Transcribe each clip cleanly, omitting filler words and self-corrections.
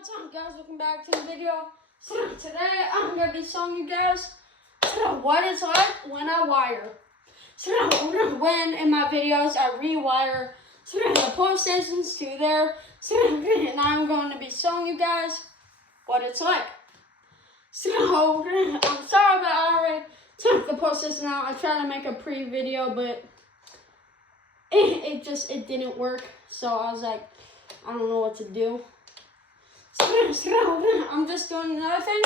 What's up, guys? Welcome back to the video. So today I'm gonna be showing you guys what it's like when I wire. So when in my videos I rewire the pole stations to there. So and I'm going to be showing you guys what it's like. So I'm sorry that I already took the pole station out. I tried to make a pre-video, but it didn't work. So I was like, I don't know what to do. So I'm just doing another thing,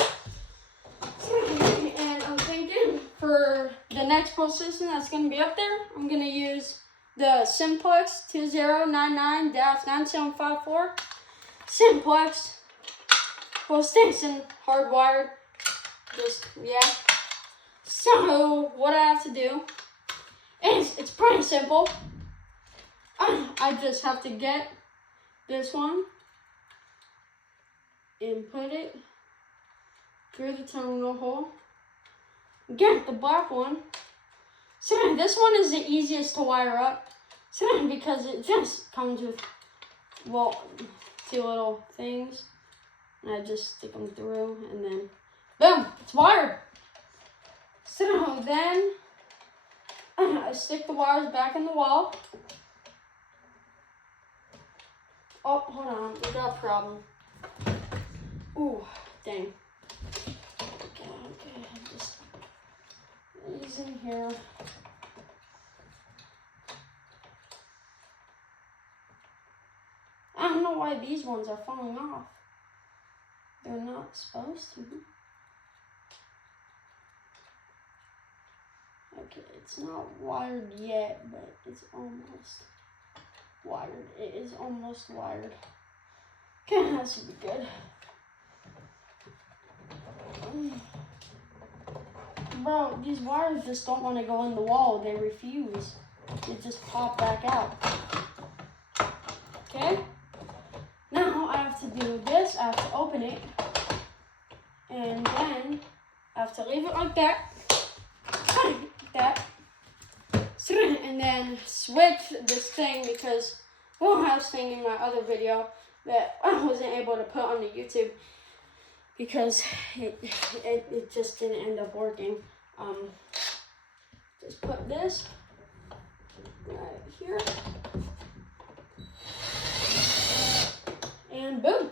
and I'm thinking for the next pole system that's going to be up there, I'm going to use the Simplex 2099-9754 Simplex pole station hardwired. So what I have to do is it's pretty simple. I just have to get this one and put it through the terminal hole. Get the black one. So this one is the easiest to wire up. So because it just comes with, well, two little things. And I just stick them through and then boom, it's wired. So then I stick the wires back in the wall. Oh, hold on, we got a problem. Ooh, dang. Okay, just these in here. I don't know why these ones are falling off. They're not supposed to. Okay, it's not wired yet, but it's almost wired. It is almost wired. Okay, that should be good. Bro, these wires just don't want to go in the wall. They refuse. They just pop back out. Okay? Now I have to do this. I have to open it. And then I have to leave it like that. Like that. And then switch this thing because, well, I was thinking in my other video that I wasn't able to put on the YouTube because it just didn't end up working. Just put this right here, and boom.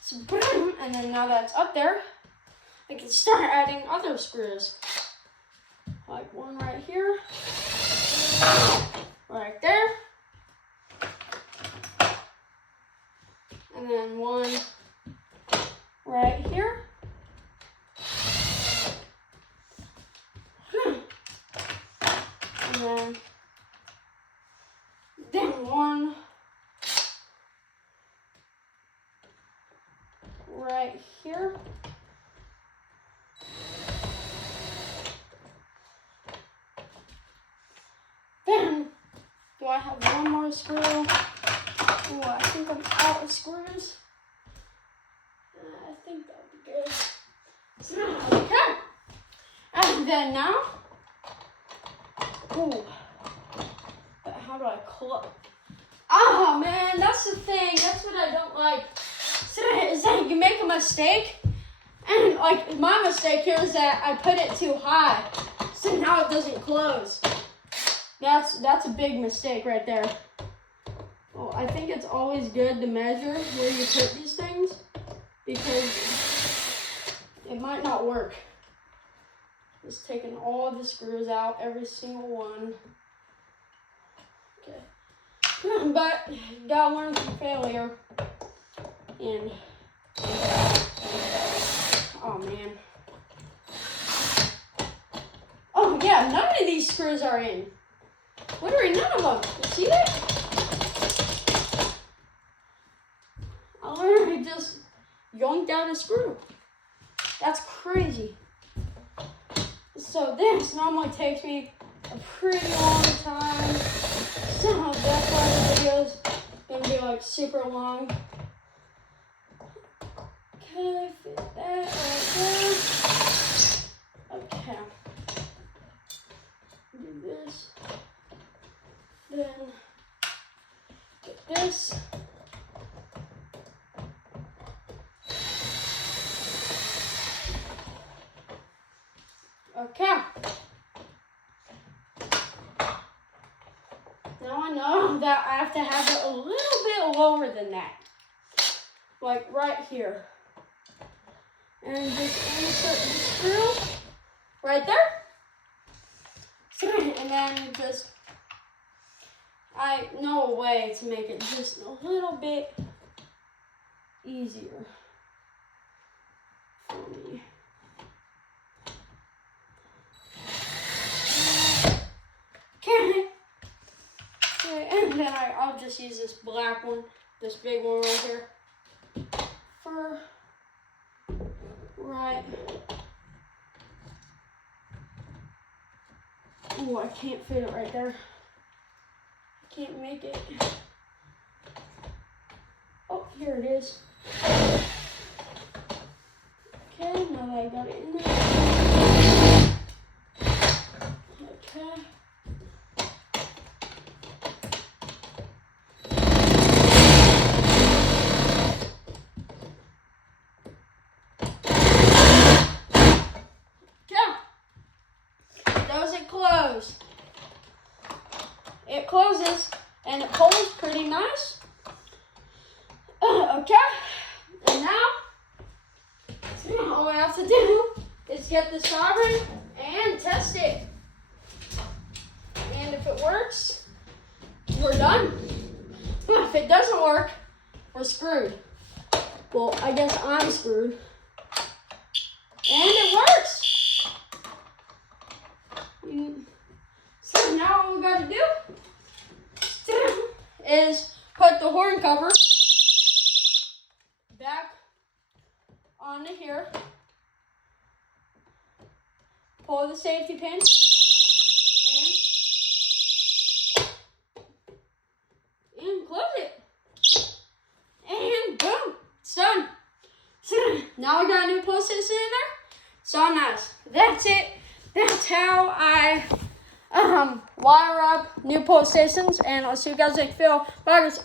So boom, and then now that's up there, I can start adding other screws. Like one right here, right there, and then one right here. And then one right here. Then, do I have one more screw? Oh, I think I'm out of screws. I think that'll be good. Okay. And then now, ooh, but how do I close? Oh man, that's the thing. That's what I don't like. Is that you make a mistake, and like my mistake here is that I put it too high, so now it doesn't close. That's a big mistake right there. Well, I think it's always good to measure where you put these things because it might not work. Just taking all the screws out, every single one. Okay. But you gotta learn from failure. And oh man. Oh yeah, none of these screws are in. Literally none of them. You see that? I literally just yoinked out a screw. That's crazy. So this normally takes me a pretty long time. So that's why the video's gonna be like super long. Okay, fit that right there. Okay. Do this. Then get this. Okay. Now I know that I have to have it a little bit lower than that. Like right here. And just insert the screw right there. And then just, I know a way to make it just a little bit easier for me. Okay. And then I'll just use this black one, this big one right here, for right. Oh, I can't fit it right there. I can't make it. Oh, here it is. Okay, now that I got it in there. Okay. Does it close? It closes and it pulls pretty nice. Okay, and now all we have to do is get the soldering and test it. And if it works, we're done. If it doesn't work, we're screwed. Well, I guess I'm screwed. And it works. So now all we gotta do is put the horn cover back onto here, pull the safety pin, and close it. And boom, it's done. Now we got a new post system in there. So nice. That's it. That's how I wire up new post stations, and I'll see you guys next video. Bye guys.